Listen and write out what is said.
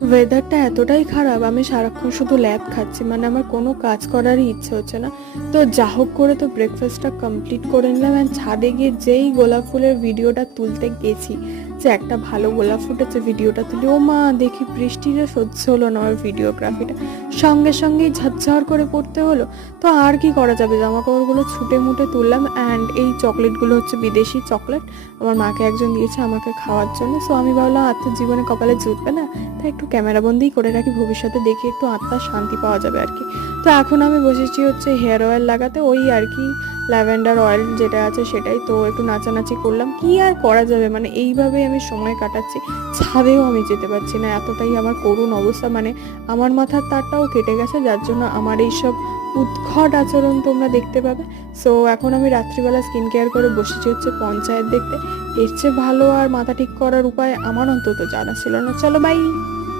ওয়েদারটা এতটাই খারাপ, আমি সারাক্ষণ শুধু ল্যাব খাচ্ছি, মানে আমার কোনো কাজ করারই ইচ্ছে হচ্ছে না। তো যা হোক করে তো ব্রেকফাস্টটা কমপ্লিট করে নিলাম, অ্যান্ড ছাদে গিয়ে যেই গোলাপ ফুলের ভিডিওটা তুলতে গেছি, যে একটা ভালো গোলাপ ফুটেছে ভিডিওটা তুলি, ও মা দেখি বৃষ্টিটা সহ্য হলো না আমার ভিডিওগ্রাফিটা, সঙ্গে সঙ্গেই ঝরঝর করে পড়তে হলো। তো আর কি করা যাবে, জামা কাপড়গুলো ছুটে মুটে তুললাম। অ্যান্ড এই চকলেটগুলো হচ্ছে বিদেশি চকলেট, আমার মাকে একজন দিয়েছে আমাকে খাওয়ার জন্য। সো আমি ভাবলাম আর তো জীবনে কপালে জুটবে না, তাই একটু ক্যামেরাবন্দিই করে রাখি, ভবিষ্যতে দেখি একটু আত্মার শান্তি পাওয়া যাবে আর কি। তো এখন আমি বসেছি হচ্ছে হেয়ার অয়েল লাগাতে, ওই আর কি ল্যাভেন্ডার অয়েল যেটা আছে সেটাই। তো একটু নাচানাচি করলাম, কি আর করা যাবে, মানে এইভাবেই আমি সময় কাটাচ্ছি। ছাদেও আমি যেতে পারছি না, এতটাই আমার করুণ অবস্থা, মানে আমার মাথার তারটাও কেটে গেছে, যার জন্য আমার এইসব উদ্ভট আচরণ তোমরা দেখতে পাবে। সো এখন আমি রাত্রিবেলা স্কিন কেয়ার করে বসেছি হচ্ছে পঞ্চায়েত দেখতে। এর চেয়ে ভালো আর মাথা ঠিক করার উপায় আমার অন্তত জানা ছিল না। চলো বাই।